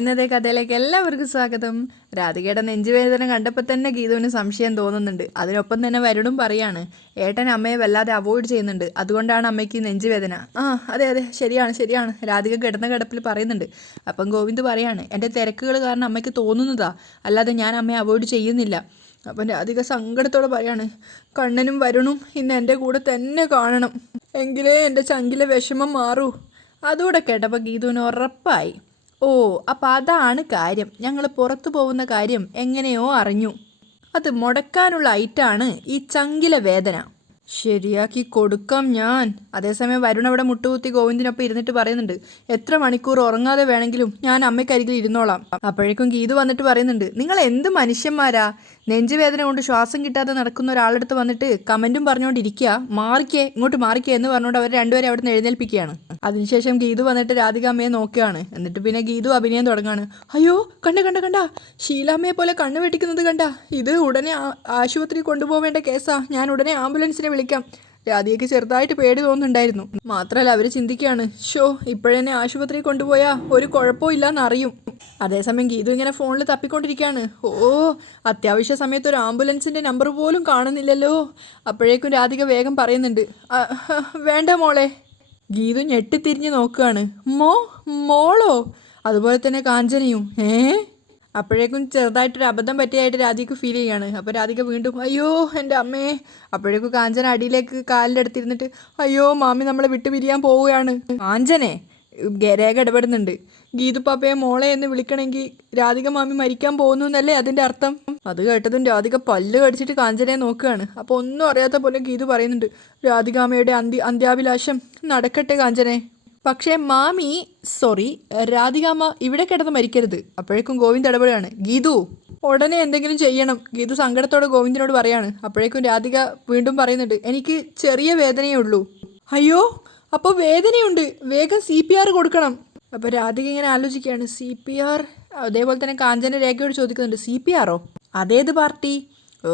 ഇന്നത്തെ കഥയിലേക്ക് എല്ലാവർക്കും സ്വാഗതം. രാധികയുടെ നെഞ്ചുവേദന കണ്ടപ്പോൾ തന്നെ ഗീതുവിന് സംശയം തോന്നുന്നുണ്ട്. അതിനൊപ്പം തന്നെ വരുണും പറയാണ് ഏട്ടൻ അമ്മയെ വല്ലാതെ അവോയ്ഡ് ചെയ്യുന്നുണ്ട്. അതുകൊണ്ടാണ് അമ്മയ്ക്ക് നെഞ്ചുവേദന. ആ അതെ അതെ ശരിയാണ് ശരിയാണ്. രാധിക കിടന്ന കിടപ്പിൽ പറയുന്നുണ്ട്. അപ്പം ഗോവിന്ദ് പറയാണ് എന്റെ തിരക്കുകൾ കാരണം അമ്മയ്ക്ക് തോന്നുന്നതാ. അല്ലാതെ ഞാൻ അമ്മയെ അവോയ്ഡ് ചെയ്യുന്നില്ല. അപ്പം രാധിക സങ്കടത്തോടെ പറയാണ് കണ്ണനും വരുണും ഇന്ന് എന്റെ കൂടെ തന്നെ കാണണം. എങ്കിലേ എന്റെ ചങ്കിലെ വിഷമം മാറൂ. അതുകൂടെ കേട്ടപ്പോൾ ഗീതുവിന് ഉറപ്പായി. ഓ അപ്പം അതാണ് കാര്യം. ഞങ്ങൾ പുറത്തു പോകുന്ന കാര്യം എങ്ങനെയോ അറിഞ്ഞു. അത് മുടക്കാനുള്ള ഐറ്റാണ് ഈ ചങ്കിലെ വേദന. ശരിയാക്കി കൊടുക്കാം ഞാൻ. അതേസമയം വരുൺ അവിടെ മുട്ടുകുത്തി ഗോവിന്ദിനൊപ്പം ഇരുന്നിട്ട് പറയുന്നുണ്ട് എത്ര മണിക്കൂർ ഉറങ്ങാതെ വേണമെങ്കിലും ഞാൻ അമ്മയ്ക്കരികിൽ ഇരുന്നോളാം. അപ്പോഴേക്കും ഗീതു വന്നിട്ട് പറയുന്നുണ്ട് നിങ്ങൾ എന്ത് മനുഷ്യന്മാരാ? നെഞ്ചുവേദന കൊണ്ട് ശ്വാസം കിട്ടാതെ നടക്കുന്ന ഒരാളെടുത്ത് വന്നിട്ട് കമന്റും പറഞ്ഞുകൊണ്ടിരിക്കുക മാറിക്കേ ഇങ്ങോട്ട് മാറിക്കേ എന്ന് പറഞ്ഞുകൊണ്ട് അവർ രണ്ടുപേരെ അവിടെ നിന്ന് എഴുന്നേൽപ്പിക്കുകയാണ് അതിനുശേഷം ഗീതു വന്നിട്ട് രാധിക അമ്മയെ നോക്കുകയാണ് എന്നിട്ട് പിന്നെ ഗീതു അഭിനയം തുടങ്ങാണ്. അയ്യോ കണ്ട കണ്ട കണ്ട. ശീലാമ്മയെ പോലെ കണ്ണ് വെട്ടിക്കുന്നത് കണ്ട. ഇത് ഉടനെ ആശുപത്രി കൊണ്ടുപോവേണ്ട കേസാ. ഞാൻ ഉടനെ ആംബുലൻസിനെ വിളിക്കാം. രാധികയ്ക്ക് ചെറുതായിട്ട് പേടി തോന്നുന്നുണ്ടായിരുന്നു. മാത്രമല്ല അവർ ചിന്തിക്കുകയാണ് ഷോ ഇപ്പോഴെന്നെ ആശുപത്രിയിൽ കൊണ്ടുപോയാൽ ഒരു കുഴപ്പവും ഇല്ലാന്ന് അറിയും അതേസമയം ഗീതു ഇങ്ങനെ ഫോണിൽ തപ്പിക്കൊണ്ടിരിക്കുകയാണ്. ഓ അത്യാവശ്യ സമയത്ത് ഒരു ആംബുലൻസിന്റെ നമ്പർ പോലും കാണുന്നില്ലല്ലോ. അപ്പോഴേക്കും രാധിക വേഗം പറയുന്നുണ്ട് "ആ, വേണ്ട മോളെ. ഗീതു ഞെട്ടിത്തിരിഞ്ഞ് നോക്കുകയാണ് മോ മോളോ? അതുപോലെ തന്നെ കാഞ്ചനയും ഏ? അപ്പോഴേക്കും ചെറുതായിട്ടൊരു അബദ്ധം പറ്റിയായിട്ട് രാധിക ഫീൽ ചെയ്യാണ്. അപ്പോൾ രാധിക വീണ്ടും അയ്യോ എന്റെ അമ്മേ. അപ്പോഴേക്കും കാഞ്ചന അടിയിലേക്ക് കാലിന്റെ അടുത്തിരുന്നിട്ട് അയ്യോ മാമി നമ്മളെ വിട്ടു പിരിയാൻ പോവുകയാണ്. കാഞ്ചനെ രേഖ ഇടപെടുന്നുണ്ട്. ഗീതുപ്പാപ്പയെ മോളെ എന്ന് വിളിക്കണമെങ്കിൽ രാധിക മാമി മരിക്കാൻ പോകുന്നു എന്നല്ലേ അതിന്റെ അർത്ഥം? അത് കേട്ടതും രാധിക പല്ല് കടിച്ചിട്ട് കാഞ്ചനയെ നോക്കുകയാണ്. അപ്പോൾ ഒന്നും അറിയാത്ത പോലെ ഗീതു പറയുന്നുണ്ട് രാധികാമ്മയുടെ അന്ത്യ അന്ത്യാഭിലാഷം നടക്കട്ടെ കാഞ്ചനെ. പക്ഷേ മാമി സോറി രാധികാമ്മ ഇവിടെ കിടന്ന് മരിക്കരുത്. അപ്പോഴേക്കും ഗോവിന്ദ് ഇടപെടുകയാണ്. ഗീതു ഉടനെ എന്തെങ്കിലും ചെയ്യണം. ഗീതു സങ്കടത്തോടെ ഗോവിന്ദിനോട് പറയാണ്. അപ്പോഴേക്കും രാധിക വീണ്ടും പറയുന്നുണ്ട് എനിക്ക് ചെറിയ വേദനയേ ഉള്ളൂ. അയ്യോ അപ്പോൾ വേദനയുണ്ട്. വേഗം സി പി ആർ കൊടുക്കണം. അപ്പോൾ രാധിക ഇങ്ങനെ ആലോചിക്കുകയാണ്. C P R? അതേപോലെ തന്നെ കാഞ്ചന രേഖയോട് ചോദിക്കുന്നുണ്ട് സി പി ആറോ? അതേത് പാർട്ടി? ഓ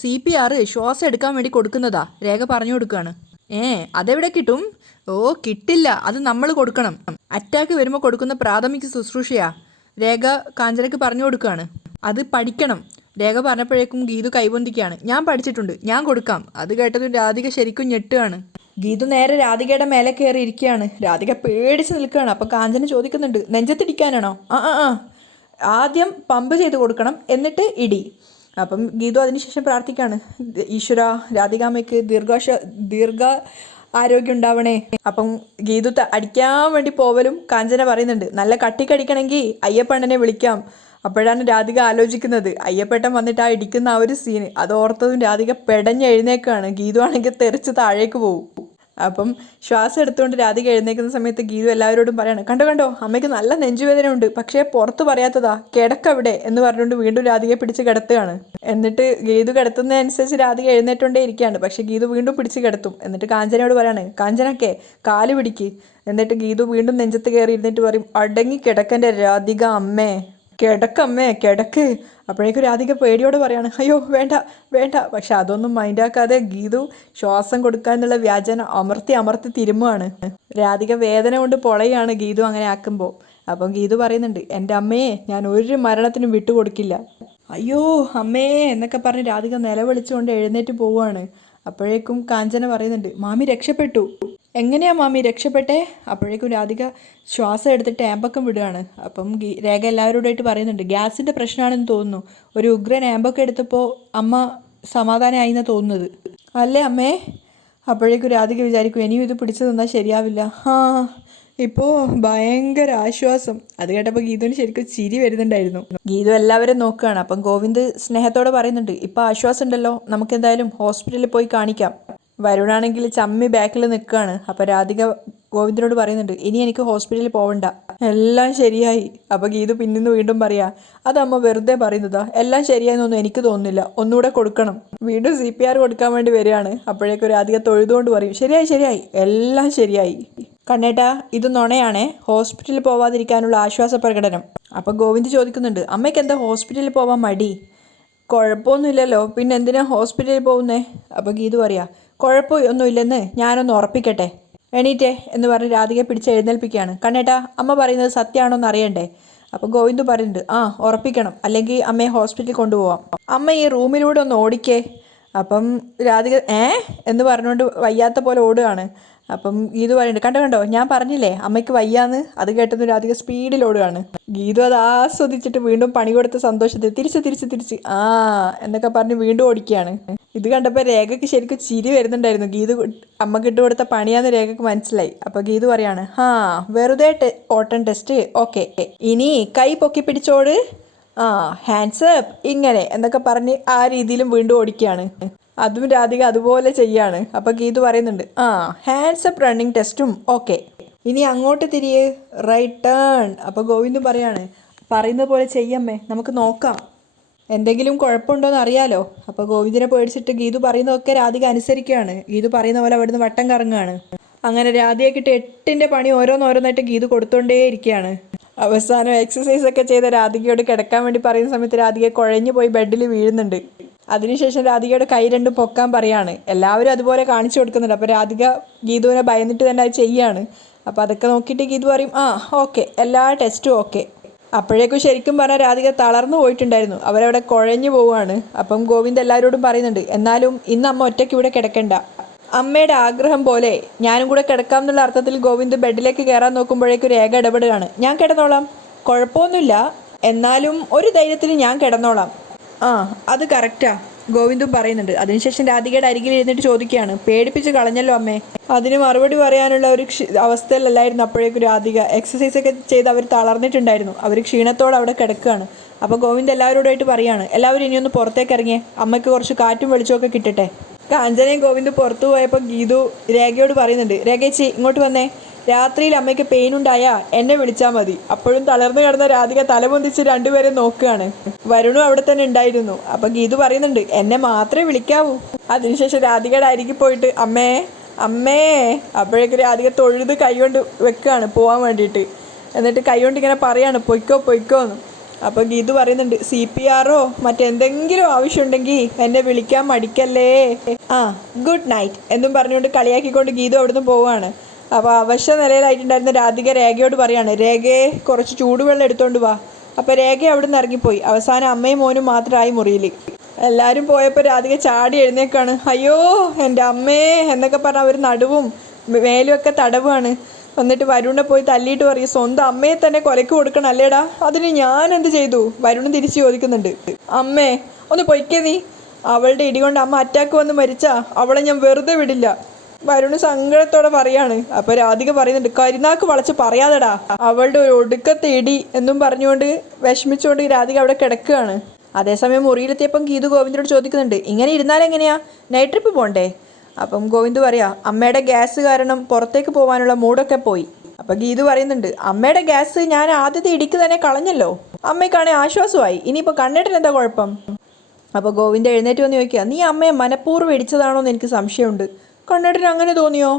സി പി ആർ ശ്വാസം എടുക്കാൻ വേണ്ടി കൊടുക്കുന്നതാ. രേഖ പറഞ്ഞു കൊടുക്കുകയാണ്. ഏ അതെവിടെ കിട്ടും? ഓ കിട്ടില്ല. അത് നമ്മൾ കൊടുക്കണം. അറ്റാക്ക് വരുമ്പോൾ കൊടുക്കുന്ന പ്രാഥമിക ശുശ്രൂഷയാ. രേഖ കാഞ്ചനയ്ക്ക് പറഞ്ഞു കൊടുക്കുകയാണ് അത് പഠിക്കണം. രേഖ പറഞ്ഞപ്പോഴേക്കും ഗീതു കൈപൊന്തിക്കുകയാണ്. ഞാൻ പഠിച്ചിട്ടുണ്ട്. ഞാൻ കൊടുക്കാം. അത് കേട്ടതും രാധിക ശരിക്കും ഞെട്ടുകയാണ്. ഗീതു നേരെ രാധികയുടെ മേലെ കയറി ഇരിക്കുകയാണ്. രാധിക പേടിച്ച് നിൽക്കുകയാണ്. അപ്പോൾ കാഞ്ചന ചോദിക്കുന്നുണ്ട് നെഞ്ചത്തിടിക്കാനാണോ? ആ ആ. ആദ്യം പമ്പ് ചെയ്ത് കൊടുക്കണം. എന്നിട്ട് ഇടി. അപ്പം ഗീതു അതിനുശേഷം പ്രാർത്ഥിക്കുകയാണ് ഈശ്വര രാധികാമയ്ക്ക് ദീർഘാശ ദീർഘ ആരോഗ്യം ഉണ്ടാവണേ. അപ്പം ഗീതു അടിക്കാൻ വേണ്ടി പോവലും കാഞ്ചന പറയുന്നുണ്ട്. നല്ല കട്ടിക്കടിക്കണമെങ്കിൽ അയ്യപ്പണ്ണനെ വിളിക്കാം. അപ്പോഴാണ് രാധിക ആലോചിക്കുന്നത്. അയ്യപ്പേട്ടൻ വന്നിട്ട് ആ ഇടിക്കുന്ന ആ ഒരു സീന് അത് ഓർത്തതും രാധിക പെടഞ്ഞ് എഴുന്നേക്കാണ്. ഗീതു ആണെങ്കിൽ തെറിച്ച് താഴേക്ക് പോകും അപ്പം ശ്വാസം എടുത്തുകൊണ്ട് രാധിക എഴുന്നേക്കുന്ന സമയത്ത് ഗീതു എല്ലാവരോടും പറയാണ് കണ്ടോ കണ്ടോ അമ്മയ്ക്ക് നല്ല നെഞ്ചുവേദന ഉണ്ട് പക്ഷേ പുറത്ത് പറയാത്തതാ കിടക്കവിടെ എന്ന് പറഞ്ഞുകൊണ്ട് വീണ്ടും രാധികയെ പിടിച്ച് കിടത്തുകയാണ്. എന്നിട്ട് ഗീതു കിടത്തുന്നതനുസരിച്ച് രാധിക എഴുന്നേറ്റോണ്ടേ ഇരിക്കുകയാണ് പക്ഷേ ഗീതു വീണ്ടും പിടിച്ച് കിടത്തും. എന്നിട്ട് കാഞ്ചനയോട് പറയാണ് കാഞ്ചനക്കെ കാൽ പിടിക്ക്. എന്നിട്ട് ഗീതു വീണ്ടും നെഞ്ചത്ത് കയറി ഇരുന്നിട്ട് പറയും അടങ്ങി കിടക്കന്റെ രാധിക അമ്മേ. കിടക്കമ്മേ കിടക്ക്. അപ്പോഴേക്കും രാധിക പേടിയോട് പറയാണ് അയ്യോ വേണ്ട വേണ്ട. പക്ഷെ അതൊന്നും മൈൻഡാക്കാതെ ഗീതു ശ്വാസം കൊടുക്കാന്നുള്ള വ്യാജന അമർത്തി അമർത്തി തിരുമ്മുകയാണ് രാധിക വേദന കൊണ്ട് പൊളയാണ് ഗീതു അങ്ങനെ ആക്കുമ്പോൾ. അപ്പം ഗീതു പറയുന്നുണ്ട് എന്റെ അമ്മയെ ഞാൻ ഒരു മരണത്തിനും വിട്ടുകൊടുക്കില്ല. അയ്യോ അമ്മേ എന്നൊക്കെ പറഞ്ഞ് രാധിക നിലവിളിച്ചുകൊണ്ട് എഴുന്നേറ്റ് പോവുകയാണ്. അപ്പോഴേക്കും കാഞ്ചന പറയുന്നുണ്ട് മാമി രക്ഷപ്പെട്ടു. എങ്ങനെയാ മാമി രക്ഷപ്പെട്ടേ? അപ്പോഴേക്കും രാധിക ശ്വാസം എടുത്തിട്ട് ആമ്പക്കം വിടുകയാണ്. അപ്പം രേഖ എല്ലാവരോടായിട്ട് പറയുന്നുണ്ട് ഗ്യാസിന്റെ പ്രശ്നമാണെന്ന് തോന്നുന്നു. ഒരു ഉഗ്രൻ ആമ്പൊക്കെ എടുത്തപ്പോൾ അമ്മ സമാധാനമായി എന്നാണ് തോന്നുന്നത്? അല്ലേ അമ്മേ? അപ്പോഴേക്കും രാധിക വിചാരിക്കും ഇനിയും ഇത് പിടിച്ചു തന്നാൽ ശരിയാവില്ല. ആ ഇപ്പോൾ ഭയങ്കര ആശ്വാസം. അത് കേട്ടപ്പോൾ ഗീതുവിന് ശരിക്കും ചിരി വരുന്നുണ്ടായിരുന്നു. ഗീതു എല്ലാവരും നോക്കുകയാണ്. അപ്പം ഗോവിന്ദ് സ്നേഹത്തോടെ പറയുന്നുണ്ട് ഇപ്പം ആശ്വാസം ഉണ്ടല്ലോ നമുക്ക് എന്തായാലും ഹോസ്പിറ്റലിൽ പോയി കാണിക്കാം. വരുണാണെങ്കിൽ ചമ്മി ബാക്കിൽ നിൽക്കുകയാണ്. അപ്പോൾ രാധിക ഗോവിന്ദനോട് പറയുന്നുണ്ട് ഇനി എനിക്ക് ഹോസ്പിറ്റലിൽ പോവണ്ട. എല്ലാം ശരിയായി. അപ്പോൾ ഗീതു പിന്നിന്ന് വീണ്ടും പറയാ അതമ്മ വെറുതെ പറയുന്നതാ. എല്ലാം ശരിയായെന്നൊന്നും എനിക്ക് തോന്നുന്നില്ല. ഒന്നുകൂടെ കൊടുക്കണം. വീണ്ടും സി പി ആർ കൊടുക്കാൻ വേണ്ടി വരികയാണ്. അപ്പോഴേക്കും രാധിക തൊഴുതുകൊണ്ട് പറയും ശരിയായി ശരിയായി. എല്ലാം ശരിയായി. കണ്ണേട്ടാ ഇത് നുണയാണേ. ഹോസ്പിറ്റലിൽ പോവാതിരിക്കാനുള്ള ആശ്വാസ പ്രകടനം. അപ്പൊ ഗോവിന്ദ് ചോദിക്കുന്നുണ്ട് അമ്മയ്ക്ക് എന്താ ഹോസ്പിറ്റലിൽ പോവാൻ മടി? കുഴപ്പമൊന്നുമില്ലല്ലോ. പിന്നെ എന്തിനാ ഹോസ്പിറ്റലിൽ പോകുന്നേ? അപ്പോൾ ഗീതു പറയാ കുഴപ്പമൊന്നുമില്ലെന്ന് ഞാനൊന്ന് ഉറപ്പിക്കട്ടെ. എണീറ്റേ എന്ന് പറഞ്ഞ് രാധികയെ പിടിച്ച് എഴുന്നേൽപ്പിക്കുകയാണ്. കണ്ണേട്ടാ അമ്മ പറയുന്നത് സത്യമാണോ എന്ന് അറിയണ്ടേ? അപ്പോൾ ഗോവിന്ദ് പറയുന്നുണ്ട് ആ ഉറപ്പിക്കണം. അല്ലെങ്കിൽ അമ്മയെ ഹോസ്പിറ്റലിൽ കൊണ്ടുപോവാം. അമ്മ ഈ റൂമിലൂടെ ഒന്ന് ഓടിക്കേ. അപ്പം രാധിക ഏ? എന്ന് പറഞ്ഞുകൊണ്ട് വയ്യാത്ത പോലെ ഓടുകയാണ്. അപ്പം ഗീതു പറയുന്നുണ്ട് കണ്ടോ കണ്ടോ ഞാൻ പറഞ്ഞില്ലേ അമ്മയ്ക്ക് വയ്യാന്ന്? അത് കേട്ടത് രാധിക സ്പീഡിൽ ഓടുകയാണ്. ഗീതു അത് ആസ്വദിച്ചിട്ട് വീണ്ടും പണി കൊടുത്ത സന്തോഷത്തിൽ തിരിച്ച് തിരിച്ച് തിരിച്ച് ആ എന്നൊക്കെ പറഞ്ഞ് വീണ്ടും ഓടിക്കുകയാണ്. ഇത് കണ്ടപ്പോൾ രേഖയ്ക്ക് ശരിക്കും ചിരി വരുന്നുണ്ടായിരുന്നു. ഗീതു അമ്മ ഇട്ട് കൊടുത്ത പണിയാന്ന് രേഖയ്ക്ക് മനസ്സിലായി. അപ്പോൾ ഗീതു പറയാണ് ഹാ വെറുതെ ടെ- ഓട്ടം ടെസ്റ്റ്? ഓക്കെ. ഇനി കൈ പൊക്കി പിടിച്ചോട്. ആ ഹാൻഡ്സ് അപ്പ് ഇങ്ങനെ എന്നൊക്കെ പറഞ്ഞ് ആ രീതിയിലും വീണ്ടും ഓടിക്കുകയാണ്. അതും രാധിക അതുപോലെ ചെയ്യാണ്. അപ്പോൾ ഗീതു പറയുന്നുണ്ട് ആ ഹാൻഡ്സ് അപ്പ് റണ്ണിങ് ടെസ്റ്റും ഓക്കെ. ഇനി അങ്ങോട്ട് തിരിയേ. റൈറ്റ് ടേൺ അപ്പോൾ ഗോവിന്ദ് പറയാണ് പറയുന്ന പോലെ ചെയ്യമ്മേ. നമുക്ക് നോക്കാം. എന്തെങ്കിലും കുഴപ്പമുണ്ടോയെന്ന് അറിയാലോ. അപ്പോൾ ഗോവിന്ദനെ പേടിച്ചിട്ട് ഗീതു പറയുന്നതൊക്കെ രാധിക അനുസരിക്കുകയാണ്. ഗീതു പറയുന്ന പോലെ അവിടുന്ന് വട്ടം കറങ്ങുകയാണ്. അങ്ങനെ രാധിയെ കിട്ടി എട്ടിന്റെ പണി ഓരോന്നോരോന്നായിട്ട് ഗീതു കൊടുത്തോണ്ടേ ഇരിക്കുകയാണ് അവസാനം എക്സസൈസ് ഒക്കെ ചെയ്ത രാധികയോട് കിടക്കാൻ വേണ്ടി പറയുന്ന സമയത്ത് രാധിക കുഴഞ്ഞു പോയി ബെഡിൽ വീഴുന്നുണ്ട്. അതിനുശേഷം രാധികയുടെ കൈ രണ്ടും പൊക്കാൻ പറയാണ്. എല്ലാവരും അതുപോലെ കാണിച്ചു കൊടുക്കുന്നുണ്ട്. അപ്പോൾ രാധിക ഗീതുവിനെ ഭയന്നിട്ട് തന്നെ അത് ചെയ്യാണ്. അപ്പോൾ അതൊക്കെ നോക്കിയിട്ട് ഗീതു പറയും ആ ഓക്കെ എല്ലാ ടെസ്റ്റും ഓക്കെ അപ്പോഴേക്കും ശരിക്കും പറഞ്ഞാൽ രാധിക തളർന്നു പോയിട്ടുണ്ടായിരുന്നു. അവരവിടെ കുഴഞ്ഞു പോവുകയാണ്. അപ്പം ഗോവിന്ദ് എല്ലാവരോടും പറയുന്നുണ്ട് എന്നാലും ഇന്ന് അമ്മ ഒറ്റയ്ക്ക് ഇവിടെ കിടക്കണ്ട. അമ്മയുടെ ആഗ്രഹം പോലെ ഞാനും കൂടെ കിടക്കാം എന്നുള്ള അർത്ഥത്തിൽ ഗോവിന്ദ് ബെഡിലേക്ക് കയറാൻ നോക്കുമ്പോഴേക്കും രേഖ ഇടപെടുകയാണ് ഞാൻ കിടന്നോളാം. കുഴപ്പമൊന്നുമില്ല. എന്നാലും ഒരു ധൈര്യത്തിൽ ഞാൻ കിടന്നോളാം. ആ അത് കറക്റ്റാ ഗോവിന്ദും പറയുന്നുണ്ട്. അതിനുശേഷം രാധികയുടെ അരികിൽ ഇരുന്നിട്ട് ചോദിക്കുകയാണ് പേടിപ്പിച്ച് കളഞ്ഞല്ലോ അമ്മേ. അതിന് മറുപടി പറയാനുള്ള ഒരു അവസ്ഥയിലല്ലായിരുന്നു അപ്പോഴേക്കും രാധിക. എക്സസൈസ് ഒക്കെ ചെയ്ത് അവർ തളർന്നിട്ടുണ്ടായിരുന്നു. അവർ ക്ഷീണത്തോടെ അവിടെ കിടക്കുകയാണ്. അപ്പോൾ ഗോവിന്ദ് എല്ലാവരോടായിട്ട് പറയാണ് എല്ലാവരും ഇനിയൊന്ന് പുറത്തേക്ക് ഇറങ്ങിയേ. അമ്മയ്ക്ക് കുറച്ച് കാറ്റും വെളിച്ചമൊക്കെ കിട്ടട്ടെ. കാഞ്ചനയും ഗോവിന്ദ് പുറത്തു പോയപ്പോൾ ഗീതു രേഖയോട് പറയുന്നുണ്ട് രേഖേച്ചി ഇങ്ങോട്ട് വന്നേ. രാത്രിയിൽ അമ്മയ്ക്ക് പെയിൻ ഉണ്ടായാ എന്നെ വിളിച്ചാൽ മതി. അപ്പോഴും തളർന്നു കിടന്ന രാധിക തലപൊന്തിച്ച് രണ്ടുപേരെ നോക്കുകയാണ്. വരുണു അവിടെ തന്നെ ഉണ്ടായിരുന്നു. അപ്പൊ ഗീതു പറയുന്നുണ്ട് എന്നെ മാത്രമേ വിളിക്കാവൂ. അതിനുശേഷം രാധികയുടെ അരികിൽ പോയിട്ട് അമ്മേ അമ്മേ അപ്പോഴേക്കും രാധിക തൊഴുത് കൈകൊണ്ട് വെക്കുകയാണ് പോകാൻ വേണ്ടിയിട്ട്. എന്നിട്ട് കൈകൊണ്ട് ഇങ്ങനെ പറയാണ് പൊയ്ക്കോ പൊയ്ക്കോ എന്ന്. അപ്പോൾ ഗീതു പറയുന്നുണ്ട് സി പി ആറോ മറ്റെന്തെങ്കിലും ആവശ്യമുണ്ടെങ്കിൽ എന്നെ വിളിക്കാൻ മടിക്കല്ലേ. ആ ഗുഡ് നൈറ്റ് എന്നും പറഞ്ഞുകൊണ്ട് കളിയാക്കിക്കൊണ്ട് ഗീതു അവിടുന്ന് പോവുകയാണ് അപ്പോൾ അവശ്യ നിലയിലായിട്ടുണ്ടായിരുന്ന രാധിക രേഖയോട് പറയാണ് രേഖയെ കുറച്ച് ചൂടുവെള്ളം എടുത്തോണ്ട് വാ. അപ്പോൾ രേഖ അവിടുന്ന് ഇറങ്ങിപ്പോയി. അവസാനം അമ്മയും മോനും മാത്രമായി മുറിയിൽ. എല്ലാവരും പോയപ്പോൾ രാധിക ചാടി എഴുന്നേക്കാണ്. അയ്യോ എന്റെ അമ്മേ എന്നൊക്കെ പറഞ്ഞ് അവർ നടുവും മേലുമൊക്കെ തടവാണ് എന്നിട്ട് വരുണിനെ പോയി തല്ലിയിട്ട് പറയും സ്വന്തം അമ്മയെ തന്നെ കൊലക്ക് കൊടുക്കണം അല്ലേടാ? അതിന് ഞാൻ എന്ത് ചെയ്തു? വരുണ് തിരിച്ചു ചോദിക്കുന്നുണ്ട്. അമ്മേ ഒന്ന് പൊയ്ക്കേ നീ. അവളുടെ ഇടികൊണ്ട് അമ്മ അറ്റാക്ക് വന്ന് മരിച്ചാ അവളെ ഞാൻ വെറുതെ വിടില്ല. വരുണ് സങ്കടത്തോടെ പറയാണ്. അപ്പൊ രാധിക പറയുന്നുണ്ട് കരിനാക്ക് വളച്ച് പറയാതെടാ. അവളുടെ ഒരു ഒടുക്കത്തെ തേടി എന്നും പറഞ്ഞുകൊണ്ട് വിഷമിച്ചുകൊണ്ട് രാധിക അവിടെ കിടക്കുകയാണ്. അതേസമയം മുറിയിലെത്തിയപ്പം ഗീതു ഗോവിന്ദനോട് ചോദിക്കുന്നുണ്ട് ഇങ്ങനെ ഇരുന്നാൽ എങ്ങനെയാ? നൈറ്റ് ട്രിപ്പ് പോണ്ടേ? അപ്പം ഗോവിന്ദ് പറയാ അമ്മയുടെ ഗ്യാസ് കാരണം പുറത്തേക്ക് പോകാനുള്ള മൂടൊക്കെ പോയി. അപ്പൊ ഗീതു പറയുന്നുണ്ട് അമ്മയുടെ ഗ്യാസ് ഞാൻ ആദ്യത്തെ ഇടിക്ക് തന്നെ കളഞ്ഞല്ലോ. അമ്മയ്ക്കാണെ ആശ്വാസമായി. ഇനിയിപ്പോ കണ്ണേട്ടന് എന്താ കുഴപ്പം? അപ്പോൾ ഗോവിന്ദ് എഴുന്നേറ്റ് വന്ന് ചോദിക്കുക നീ അമ്മയെ മനഃപൂർവം ഇടിച്ചതാണോ എന്ന് എനിക്ക് സംശയമുണ്ട്. കണ്ണേട്ടന് അങ്ങനെ തോന്നിയോ?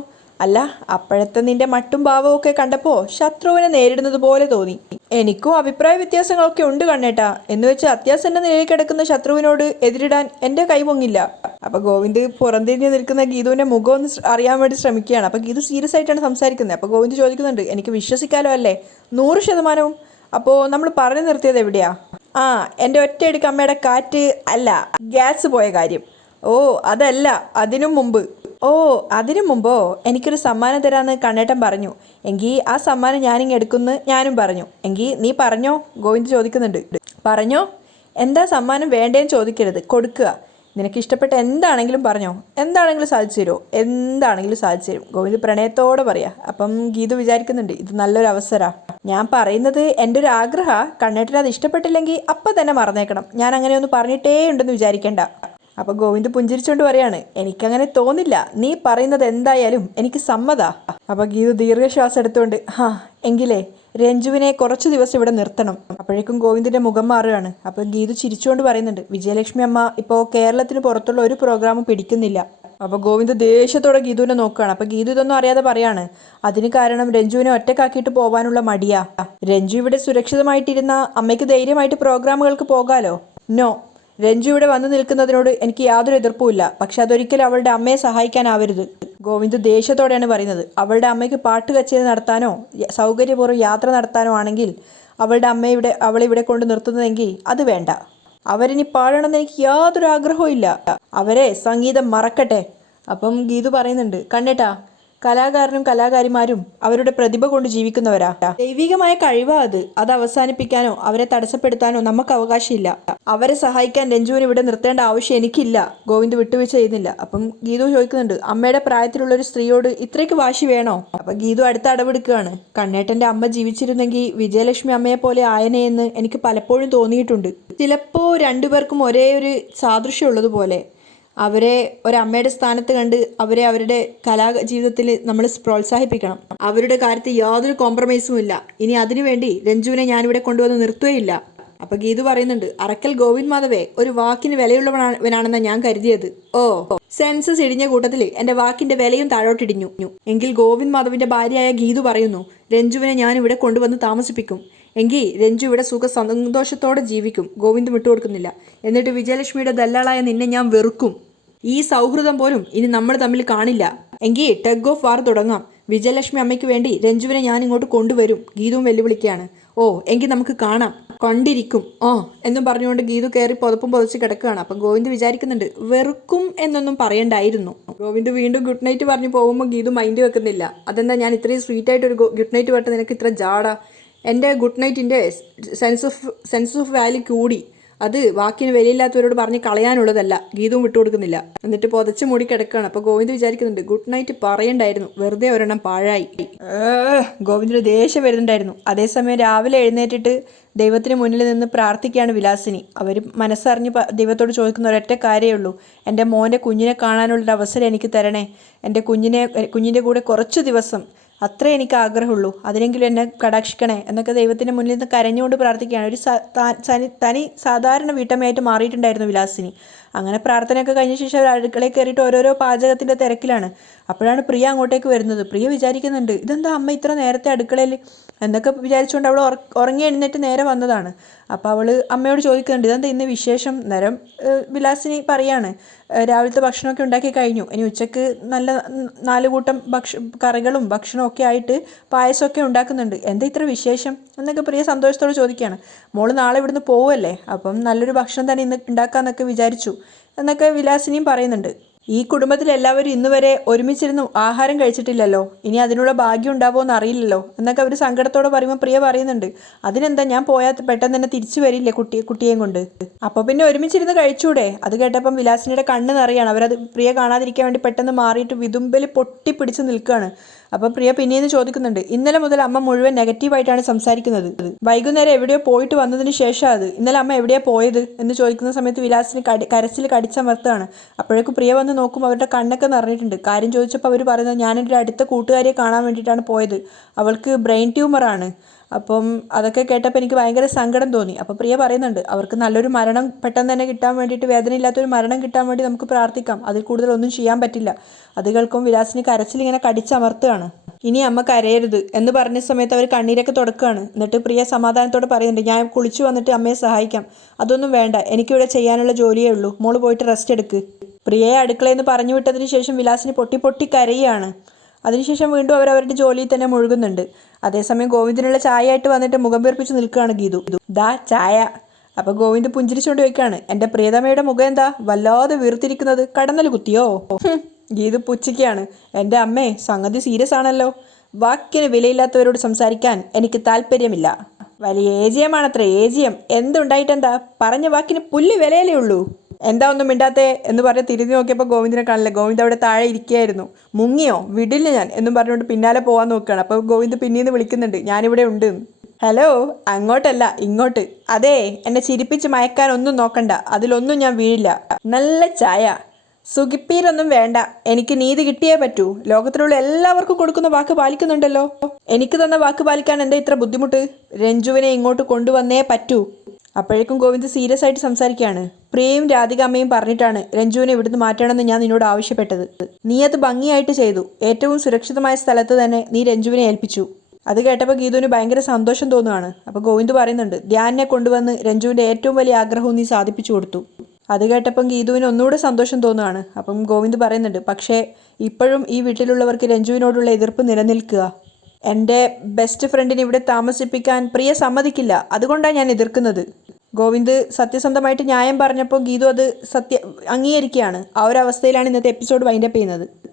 അല്ല അപ്പോഴത്തെ നിന്റെ മട്ടും ഭാവവും ഒക്കെ കണ്ടപ്പോൾ ശത്രുവിനെ നേരിടുന്നത് പോലെ തോന്നി. എനിക്കും അഭിപ്രായ വ്യത്യാസങ്ങളൊക്കെ ഉണ്ട് കണ്ണേട്ടാ. എന്ന് വെച്ച് അത്യാസന്റെ നിലയിൽ കിടക്കുന്ന ശത്രുവിനോട് എതിരിടാൻ എന്റെ കൈ പൊങ്ങില്ല. അപ്പൊ ഗോവിന്ദ് പുറന്തിരിഞ്ഞ് നിൽക്കുന്ന ഗീതുവിന്റെ മുഖം ഒന്ന് അറിയാൻ വേണ്ടി ശ്രമിക്കുകയാണ്. അപ്പൊ ഗീതു സീരിയസ് ആയിട്ടാണ് സംസാരിക്കുന്നത്. അപ്പൊ ഗോവിന്ദ് ചോദിക്കുന്നുണ്ട് എനിക്ക് വിശ്വസിക്കാലോ അല്ലേ? നൂറ് ശതമാനവും? അപ്പോൾ നമ്മൾ പറഞ്ഞു നിർത്തിയത് എവിടെയാ? ആ എന്റെ ഒറ്റയടിക്ക് അമ്മയുടെ കാറ്റ് അല്ല ഗ്യാസ് പോയ കാര്യം. ഓ അതല്ല അതിനും മുമ്പ്. ഓ അതിനു മുമ്പോ? എനിക്കൊരു സമ്മാനം തരാമെന്ന് കണ്ണേട്ടൻ പറഞ്ഞു. എങ്കിൽ ആ സമ്മാനം ഞാനിങ്ങ് എടുക്കുമെന്ന് ഞാനും പറഞ്ഞു. എങ്കിൽ നീ പറഞ്ഞോ? ഗോവിന്ദ് ചോദിക്കുന്നുണ്ട്. പറഞ്ഞോ? എന്താ സമ്മാനം വേണ്ടേന്ന് ചോദിക്കരുത്. കൊടുക്കുക. നിനക്ക് ഇഷ്ടപ്പെട്ട എന്താണെങ്കിലും പറഞ്ഞോ. എന്താണെങ്കിലും സാധിച്ചു തരുമോ? എന്താണെങ്കിലും സാധിച്ചു തരും. ഗോവിന്ദ് പ്രണയത്തോടെ പറയാ. അപ്പം ഗീതു വിചാരിക്കുന്നുണ്ട് ഇത് നല്ലൊരു അവസരമാണ് ഞാൻ പറയുന്നത് എന്റെ ഒരു ആഗ്രഹ. കണ്ണേട്ടൻ അത് ഇഷ്ടപ്പെട്ടില്ലെങ്കിൽ അപ്പം തന്നെ മറന്നേക്കണം. ഞാൻ അങ്ങനെ ഒന്ന് പറഞ്ഞിട്ടേ ഉണ്ടെന്ന് വിചാരിക്കേണ്ട. അപ്പൊ ഗോവിന്ദ് പുഞ്ചിരിച്ചോണ്ട് പറയാണ് എനിക്കങ്ങനെ തോന്നില്ല. നീ പറയുന്നത് എന്തായാലും എനിക്ക് സമ്മത. അപ്പൊ ഗീതു ദീർഘശ്വാസം എടുത്തുകൊണ്ട് ഹാ എങ്കിലേ രഞ്ജുവിനെ കുറച്ചു ദിവസം ഇവിടെ നിർത്തണം. അപ്പോഴേക്കും ഗോവിന്ദിന്റെ മുഖം മാറുകയാണ്. അപ്പൊ ഗീതു ചിരിച്ചുകൊണ്ട് പറയുന്നുണ്ട് വിജയലക്ഷ്മി അമ്മ ഇപ്പോൾ കേരളത്തിന് പുറത്തുള്ള ഒരു പ്രോഗ്രാമും പിടിക്കുന്നില്ല. അപ്പൊ ഗോവിന്ദ് ദേഷ്യത്തോടെ ഗീതുവിനെ നോക്കുകയാണ്. അപ്പൊ ഗീതു ഇതൊന്നും അറിയാതെ പറയാണ് അതിന് കാരണം രഞ്ജുവിനെ ഒറ്റക്കാക്കിയിട്ട് പോവാനുള്ള മടിയാ. രഞ്ജു ഇവിടെ സുരക്ഷിതമായിട്ടിരുന്ന അമ്മയ്ക്ക് ധൈര്യമായിട്ട് പ്രോഗ്രാമുകൾക്ക് പോകാലോ? നോ രഞ്ജു ഇവിടെ വന്നു നിൽക്കുന്നതിനോട് എനിക്ക് യാതൊരു എതിർപ്പുമില്ല. പക്ഷെ അതൊരിക്കലും അവളുടെ അമ്മയെ സഹായിക്കാനാവരുത്. ഗോവിന്ദ് ദേഷ്യത്തോടെയാണ് പറയുന്നത്. അവളുടെ അമ്മയ്ക്ക് പാട്ട് കച്ചേരി നടത്താനോ സൗകര്യപൂർവം യാത്ര നടത്താനോ ആണെങ്കിൽ അവളുടെ അവളെ ഇവിടെ കൊണ്ട് നിർത്തുന്നതെങ്കിൽ അത് വേണ്ട. അവരിനി പാടണമെന്ന് എനിക്ക് യാതൊരു ആഗ്രഹവും ഇല്ല അവരെ സംഗീതം മറക്കട്ടെ. അപ്പം ഗീതു പറയുന്നുണ്ട് കണ്ണേട്ടാ കലാകാരനും കലാകാരിമാരും അവരുടെ പ്രതിഭ കൊണ്ട് ജീവിക്കുന്നവരാ. ദൈവികമായ കഴിവാ അത്. അത് അവസാനിപ്പിക്കാനോ അവരെ തടസ്സപ്പെടുത്താനോ നമുക്ക് അവകാശമില്ല. അവരെ സഹായിക്കാൻ രഞ്ജുവിന് ഇവിടെ നിർത്തേണ്ട ആവശ്യം എനിക്കില്ല. ഗോവിന്ദ് വിട്ടുവീഴ്ച ചെയ്യുന്നില്ല. അപ്പം ഗീതു ചോദിക്കുന്നുണ്ട് അമ്മയുടെ പ്രായത്തിലുള്ള ഒരു സ്ത്രീയോട് ഇത്രയ്ക്ക് വാശി വേണോ? അപ്പൊ ഗീതു അടുത്ത അടവെടുക്കുകയാണ്. കണ്ണേട്ടന്റെ അമ്മ ജീവിച്ചിരുന്നെങ്കിൽ വിജയലക്ഷ്മി അമ്മയെ പോലെ ആയനെയെന്ന് എനിക്ക് പലപ്പോഴും തോന്നിയിട്ടുണ്ട്. ചിലപ്പോ രണ്ടുപേർക്കും ഒരേ ഒരു സാദൃശ്യം ഉള്ളതുപോലെ. അവരെ ഒരമ്മയുടെ സ്ഥാനത്ത് കണ്ട് അവരെ അവരുടെ കലാ ജീവിതത്തിൽ നമ്മൾ പ്രോത്സാഹിപ്പിക്കണം. അവരുടെ കാര്യത്തിൽ യാതൊരു കോംപ്രമൈസും ഇല്ല. ഇനി അതിനുവേണ്ടി രഞ്ജുവിനെ ഞാനിവിടെ കൊണ്ടുവന്ന് നിർത്തുകയില്ല. അപ്പൊ ഗീതു പറയുന്നുണ്ട് അറക്കൽ ഗോവിന്ദ് മാധവേ ഒരു വാക്കിന് വിലയുള്ളവനാണെന്നാണ് ഞാൻ കരുതിയത്. ഓ. സെൻസസ് ഇടിഞ്ഞ കൂട്ടത്തിൽ എന്റെ വാക്കിന്റെ വിലയും താഴോട്ടിടിഞ്ഞു. എങ്കിൽ ഗോവിന്ദ് മാധവിന്റെ ഭാര്യയായ ഗീതു പറയുന്നു രഞ്ജുവിനെ ഞാൻ ഇവിടെ കൊണ്ടുവന്ന് താമസിപ്പിക്കും. എങ്കിൽ രഞ്ജു ഇവിടെ സുഖ സന്തോഷത്തോടെ ജീവിക്കും. ഗോവിന്ദ് വിട്ടുകൊടുക്കുന്നില്ല എന്നിട്ട് വിജയലക്ഷ്മിയുടെ ദല്ലാളായ നിന്നെ ഞാൻ വെറുക്കും. ഈ സൗഹൃദം പോലും ഇനി നമ്മൾ തമ്മിൽ കാണില്ല. എങ്കിൽ ടഗ് ഓഫ് വാർ തുടങ്ങാം. വിജയലക്ഷ്മി അമ്മയ്ക്ക് വേണ്ടി രഞ്ജുവിനെ ഞാൻ ഇങ്ങോട്ട് കൊണ്ടുവരും. ഗീതുവും വെല്ലുവിളിക്കുകയാണ്. ഓ എങ്കിൽ നമുക്ക് കാണാം. കണ്ടിരിക്കും. ഓ എന്നും പറഞ്ഞുകൊണ്ട് ഗീതു കയറി പുതപ്പും പുതച്ച് കിടക്കുകയാണ്. അപ്പം ഗോവിന്ദ് വിചാരിക്കുന്നുണ്ട് വെറുക്കും എന്നൊന്നും പറയണ്ടായിരുന്നു. ഗോവിന്ദ് വീണ്ടും ഗുഡ് നൈറ്റ് പറഞ്ഞു പോകുമ്പോൾ ഗീതു മൈൻഡ് വെക്കുന്നില്ല. അതെന്താ ഞാൻ ഇത്രയും സ്വീറ്റ് ആയിട്ട് ഒരു ഗുഡ് നൈറ്റ് പറഞ്ഞ നിനക്ക് ഇത്ര ജാട എന്റെ good നൈറ്റിന്റെ sense of sense of value കൂടി. അത് വാക്കിന് വിലയില്ലാത്തവരോട് പറഞ്ഞ് കളയാനുള്ളതല്ല. ഗീതവും വിട്ടുകൊടുക്കുന്നില്ല എന്നിട്ട് പുതച്ച് മൂടി കിടക്കുകയാണ്. അപ്പോൾ ഗോവിന്ദ് വിചാരിക്കുന്നുണ്ട് ഗുഡ് നൈറ്റ് പറയണ്ടായിരുന്നു. വെറുതെ ഒരെണ്ണം പാഴായി. ഗോവിന്ദിന് ദേഷ്യം വരുന്നുണ്ടായിരുന്നു. അതേസമയം രാവിലെ എഴുന്നേറ്റിട്ട് ദൈവത്തിന് മുന്നിൽ നിന്ന് പ്രാർത്ഥിക്കുകയാണ് വിലാസിനി. അവർ മനസ്സറിഞ്ഞ് ദൈവത്തോട് ചോദിക്കുന്ന ഒരൊറ്റ കാര്യമേ ഉള്ളൂ. എന്റെ മോന്റെ കുഞ്ഞിനെ കാണാനുള്ളൊരു അവസരം എനിക്ക് തരണേ. എന്റെ കുഞ്ഞിനെ കുഞ്ഞിന്റെ കൂടെ കുറച്ച് ദിവസം അത്രേ എനിക്ക് ആഗ്രഹമുള്ളൂ അതിനെങ്കിലും എന്നെ കടാക്ഷിക്കണേ എന്നൊക്കെ ദൈവത്തിന്റെ മുന്നിൽ നിന്ന് കരഞ്ഞുകൊണ്ട് പ്രാർത്ഥിക്കുകയാണ്. ഒരു തനി സാധാരണ വീട്ടമ്മയായിട്ട് മാറിയിട്ടുണ്ടായിരുന്നു വിലാസിനി. അങ്ങനെ പ്രാർത്ഥനയൊക്കെ കഴിഞ്ഞ ശേഷം അവർ അടുക്കളയിൽ കയറിയിട്ട് ഓരോരോ പാചകത്തിന്റെ തിരക്കിലാണ്. അപ്പോഴാണ് പ്രിയ അങ്ങോട്ടേക്ക് വരുന്നത്. പ്രിയ വിചാരിക്കുന്നുണ്ട് ഇതെന്താ അമ്മ ഇത്ര നേരത്തെ അടുക്കളയിൽ? എന്നൊക്കെ വിചാരിച്ചുകൊണ്ട് അവൾ ഉറ- ഉറങ്ങി എഴുന്നേറ്റ് നേരെ വന്നതാണ്. അപ്പോൾ അവൾ അമ്മയോട് ചോദിക്കുന്നുണ്ട് ഇതെന്താ ഇന്ന് വിശേഷം? നേരം വിലാസിനി പറയാണ് രാവിലത്തെ ഭക്ഷണമൊക്കെ ഉണ്ടാക്കി കഴിഞ്ഞു. ഇനി ഉച്ചയ്ക്ക് നല്ല നാല് കൂട്ടം ഭക്ഷ കറികളും ഭക്ഷണവും ഒക്കെ ആയിട്ട് പായസമൊക്കെ ഉണ്ടാക്കുന്നുണ്ട്. എന്താ ഇത്ര വിശേഷം? എന്നൊക്കെ പ്രിയ സന്തോഷത്തോടെ ചോദിക്കുകയാണ്. മോൾ നാളെ ഇവിടുന്ന് പോവല്ലേ? അപ്പം നല്ലൊരു ഭക്ഷണം തന്നെ ഇന്ന് ഉണ്ടാക്കാമെന്നൊക്കെ വിചാരിച്ചു. എന്നൊക്കെ വിലാസിനിയും പറയുന്നുണ്ട്. ഈ കുടുംബത്തിൽ എല്ലാവരും ഇന്ന് വരെ ഒരുമിച്ചിരുന്ന് ആഹാരം കഴിച്ചിട്ടില്ലല്ലോ. ഇനി അതിനുള്ള ഭാഗ്യം ഉണ്ടാവുമോ എന്ന് അറിയില്ലല്ലോ എന്നൊക്കെ അവർ സങ്കടത്തോടെ പറയുമ്പോൾ പ്രിയ പറയുന്നുണ്ട്. അതിനെന്താ ഞാൻ പോയാൽ പെട്ടെന്ന് തന്നെ തിരിച്ചു വരില്ലേ കുട്ടിയെ കുട്ടിയെയും കൊണ്ട്? അപ്പോൾ പിന്നെ ഒരുമിച്ചിരുന്ന് കഴിച്ചൂടെ? അത് കേട്ടപ്പം വിലാസിനിയുടെ കണ്ണ് നിറയാണ്. അവരത് പ്രിയ കാണാതിരിക്കാൻ വേണ്ടി പെട്ടെന്ന് മാറിയിട്ട് വിതുമ്പൽ പൊട്ടിപ്പിടിച്ച് നിൽക്കുകയാണ് അപ്പോൾ പ്രിയ പിന്നീന്ന് ചോദിക്കുന്നുണ്ട് ഇന്നലെ മുതൽ അമ്മ മുഴുവൻ നെഗറ്റീവായിട്ടാണ് സംസാരിക്കുന്നത്. വൈകുന്നേരം എവിടെയോ പോയിട്ട് വന്നതിന് ശേഷം അത്. ഇന്നലെ അമ്മ എവിടെയാ പോയത് എന്ന് ചോദിക്കുന്ന സമയത്ത് വിലാസിന് കടി കരച്ചിൽ കടിച്ചമർത്താണ്. അപ്പോഴേക്കും പ്രിയ വന്ന് നോക്കും അവരുടെ കണ്ണൊക്കെ നിറഞ്ഞിട്ടുണ്ട്. കാര്യം ചോദിച്ചപ്പോൾ അവർ പറയുന്നത് ഞാൻ അടുത്ത കൂട്ടുകാരിയെ കാണാൻ വേണ്ടിയിട്ടാണ് പോയത്. അവൾക്ക് ബ്രെയിൻ ട്യൂമറാണ്. അപ്പം അതൊക്കെ കേട്ടപ്പോൾ എനിക്ക് ഭയങ്കര സങ്കടം തോന്നി. അപ്പോൾ പ്രിയ പറയുന്നുണ്ട് അവർക്ക് നല്ലൊരു മരണം പെട്ടെന്ന് തന്നെ കിട്ടാൻ വേണ്ടിയിട്ട് വേദനയില്ലാത്തൊരു മരണം കിട്ടാൻ വേണ്ടി നമുക്ക് പ്രാർത്ഥിക്കാം. അതിൽ കൂടുതൽ ഒന്നും ചെയ്യാൻ പറ്റില്ല. അത് കേൾക്കും വിലാസിന് കരച്ചിലിങ്ങനെ കടിച്ചമർത്തുകയാണ്. ഇനി അമ്മ കരയരുത് എന്ന് പറഞ്ഞ സമയത്ത് അവർ കണ്ണീരൊക്കെ തുടക്കുകയാണ്. എന്നിട്ട് പ്രിയ സമാധാനത്തോടെ പറയുന്നുണ്ട് ഞാൻ കുളിച്ചു വന്നിട്ട് അമ്മയെ സഹായിക്കാം. അതൊന്നും വേണ്ട. എനിക്കിവിടെ ചെയ്യാനുള്ള ജോലിയേ ഉള്ളൂ. മോൾ പോയിട്ട് റെസ്റ്റ് എടുക്ക്. പ്രിയയെ അടുക്കളയെന്ന് പറഞ്ഞു വിട്ടതിന് ശേഷം വിലാസിന് പൊട്ടി പൊട്ടി കരയുകയാണ്. അതിനുശേഷം വീണ്ടും അവർ അവരുടെ ജോലിയിൽ തന്നെ മുഴുകുന്നുണ്ട്. അതേസമയം ഗോവിന്ദിനുള്ള ചായ ആയിട്ട് വന്നിട്ട് മുഖം വീർപ്പിച്ച് നിൽക്കുകയാണ് ഗീതു. ദാ ചായ. അപ്പൊ ഗോവിന്ദ് പുഞ്ചിരിച്ചുകൊണ്ട് വെക്കാണ് എന്റെ പ്രിയതമയുടെ മുഖം എന്താ? വല്ലാതെ വീർത്തിരിക്കുന്നത്. കടന്നൽ കുത്തിയോ? ഗീതു പുച്ഛിക്കാണ് എന്റെ അമ്മേ സംഗതി സീരിയസ് ആണല്ലോ. വാക്കിന് വിലയില്ലാത്തവരോട് സംസാരിക്കാൻ എനിക്ക് താല്പര്യമില്ല. വലിയ ഏജിയമാണത്ര ഏജിയം. എന്തുണ്ടായിട്ടെന്താ? പറഞ്ഞ വാക്കിന് പുല്ല് വിലയിലേ ഉള്ളൂ. എന്താ ഒന്നും മിണ്ടാത്തേ എന്ന് പറഞ്ഞ് തിരിഞ്ഞു നോക്കിയപ്പോൾ ഗോവിന്ദിനെ കാണില്ല. ഗോവിന്ദ് അവിടെ താഴെ ഇരിക്കുകയായിരുന്നു. മുങ്ങിയോ? വിടില്ല ഞാൻ എന്നും പറഞ്ഞുകൊണ്ട് പിന്നാലെ പോകാൻ നോക്കുകയാണ്. അപ്പോൾ ഗോവിന്ദ് പിന്നീന്ന് വിളിക്കുന്നുണ്ട്. ഞാനിവിടെ ഉണ്ട്. ഹലോ അങ്ങോട്ടല്ല ഇങ്ങോട്ട്. അതെ എന്നെ ചിരിപ്പിച്ച് മയക്കാൻ ഒന്നും നോക്കണ്ട. അതിലൊന്നും ഞാൻ വീഴില്ല. നല്ല ചായ. സുഖിപ്പീരൊന്നും വേണ്ട. എനിക്ക് നീതി കിട്ടിയേ പറ്റൂ. ലോകത്തിലുള്ള എല്ലാവർക്കും കൊടുക്കുന്ന വാക്ക് പാലിക്കുന്നുണ്ടല്ലോ. എനിക്ക് തന്ന വാക്ക് പാലിക്കാൻ എന്താ ഇത്ര ബുദ്ധിമുട്ട്? രഞ്ജുവിനെ ഇങ്ങോട്ട് കൊണ്ടുവന്നേ പറ്റൂ. അപ്പോഴേക്കും ഗോവിന്ദ് സീരിയസ് ആയിട്ട് സംസാരിക്കുകയാണ്. പ്രിയയും രാധികാമ്മയും പറഞ്ഞിട്ടാണ് രഞ്ജുവിനെ ഇവിടുന്ന് മാറ്റണമെന്ന് ഞാൻ നിന്നോട് ആവശ്യപ്പെട്ടത്. നീ അത് ഭംഗിയായിട്ട് ചെയ്തു. ഏറ്റവും സുരക്ഷിതമായ സ്ഥലത്ത് തന്നെ നീ രഞ്ജുവിനെ ഏൽപ്പിച്ചു. അത് കേട്ടപ്പോൾ ഗീതുവിന് ഭയങ്കര സന്തോഷം തോന്നുകയാണ് അപ്പോൾ ഗോവിന്ദ് പറയുന്നുണ്ട് ധ്യാനിനെ കൊണ്ടുവന്ന് രഞ്ജുവിന്റെ ഏറ്റവും വലിയ ആഗ്രഹവും നീ സാധിപ്പിച്ചു കൊടുത്തു. അത് കേട്ടപ്പം ഗീതുവിന് ഒന്നുകൂടെ സന്തോഷം തോന്നുകയാണ് അപ്പം ഗോവിന്ദ് പറയുന്നുണ്ട് പക്ഷേ ഇപ്പോഴും ഈ വീട്ടിലുള്ളവർക്ക് രഞ്ജുവിനോടുള്ള എതിർപ്പ് നിലനിൽക്കുക. എന്റെ ബെസ്റ്റ് ഫ്രണ്ടിനെ ഇവിടെ താമസിപ്പിക്കാൻ പ്രിയ സമ്മതിക്കില്ല. അതുകൊണ്ടാണ് ഞാൻ എതിർക്കുന്നത്. ഗോവിന്ദ് സത്യസന്ധമായിട്ട് ന്യായം പറഞ്ഞപ്പോൾ ഗീതു അത് സത്യ അംഗീകരിക്കുകയാണ്. ആ ഒരു അവസ്ഥയിലാണ് ഇന്നത്തെ എപ്പിസോഡ് വൈൻഡപ്പ് ചെയ്യുന്നത്.